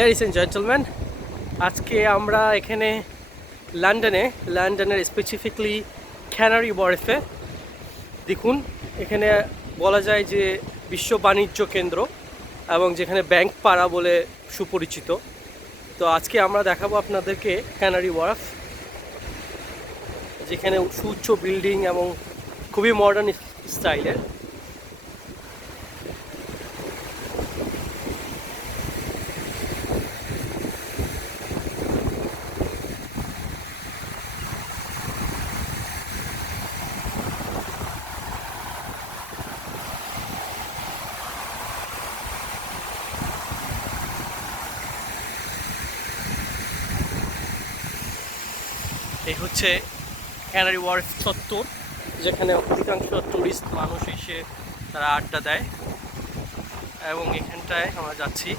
Ladies and gentlemen, আজকে আমরা এখানে লন্ডনের স্পেসিফিকলি ক্যানারি ওয়ার্ফে দেখুন। এখানে বলা যায় যে বিশ্ব বাণিজ্য কেন্দ্র এবং যেখানে ব্যাংক পাড়া বলে সুপরিচিত। তো আজকে আমরা দেখাবো আপনাদেরকে ক্যানারি ওয়ার্ফ, যেখানে সুউচ্চ বিল্ডিং এবং খুবই মডার্ন স্টাইলের। এই হচ্ছে ক্যানারি ওয়ার্ফ চত্বর, যেখানে অধিকাংশ টুরিস্ট মানুষ এসে তারা আড্ডা দেয়, এবং এখানটায় আমরা যাচ্ছি।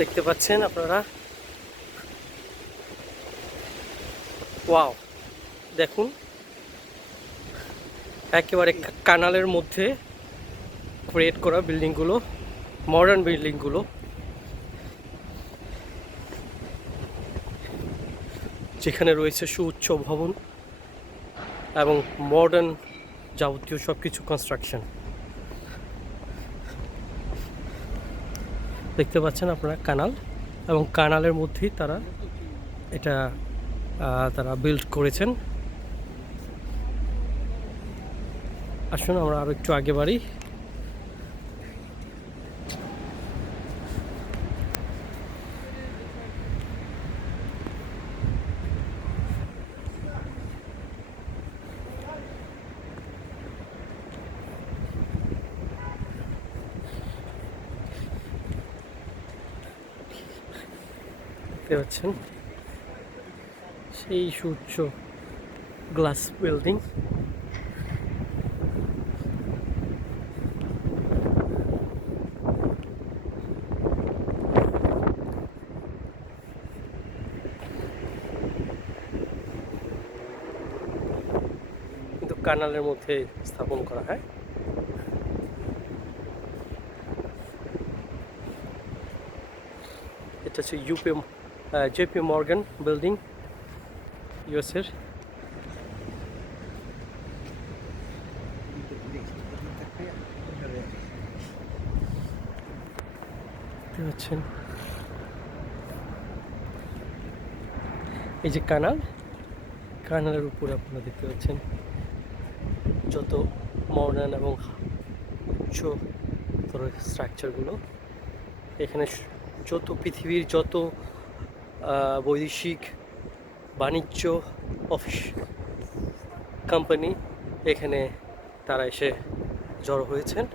দেখতে পাচ্ছেন আপনারা, ওয়াও, দেখুন একেবারে কানালের মধ্যে ক্রিয়েট করা বিল্ডিংগুলো, মডার্ন বিল্ডিংগুলো। যেখানে রয়েছে সুউচ্চ ভবন এবং মডার্ন যাবতীয় সব কিছু কনস্ট্রাকশন। দেখতে পাচ্ছেন আপনারা কানাল, এবং কানালের মধ্যেই তারা এটা বিল্ড করেছেন। আসুন আমরা আরো একটু আগে বাড়ি। দেখতে পাচ্ছেন সেই সুউচ্চ গ্লাস বিল্ডিং। কিন্তু কানালের মধ্যে স্থাপন করা হয়। এটা হচ্ছে জেপি মর্গান বিল্ডিং, ইউএসের। দেখতে পাচ্ছেন এই যে কানালের উপরে আপনারা দেখতে পাচ্ছেন যত মডার্ন এবং উচ্চ স্ট্রাকচারগুলো। এখানে যত পৃথিবীর যত বৈদেশিক বাণিজ্য অফিস কোম্পানি এখানে তারা এসে জড়ো হয়েছেন।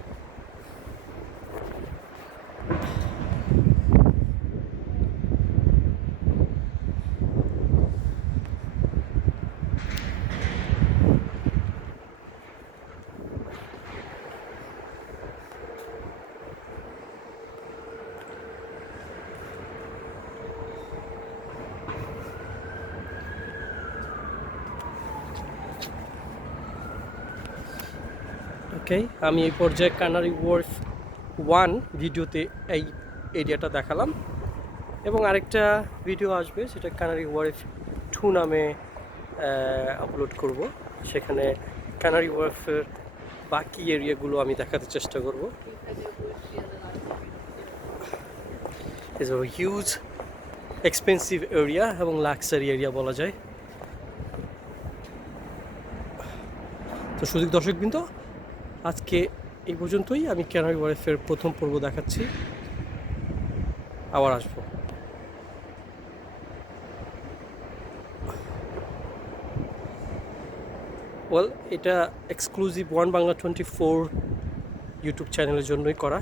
ওকে, আমি এই পর্যায়ে ক্যানারি ওয়ার্ফ 1 ভিডিওতে এই এরিয়াটা দেখালাম, এবং আরেকটা ভিডিও আসবে সেটা ক্যানারি ওয়ার্ফ 2 নামে আপলোড করব। সেখানে ক্যানারি ওয়ার্ফের বাকি এরিয়াগুলো আমি দেখাতে চেষ্টা করব। It's a huge expensive area এবং লাক্সারি এরিয়া বলা যায়। তো সুযোগ দর্শকবৃন্দ, আজকে এই পর্যন্তই। আমি ক্যানারি ওয়ার্ফের প্রথম পর্ব দেখাচ্ছি, আবার আসবো। ওয়েল, এটা এক্সক্লুসিভ ওয়ান বাংলা 24 ইউটিউব চ্যানেলের জন্যই করা।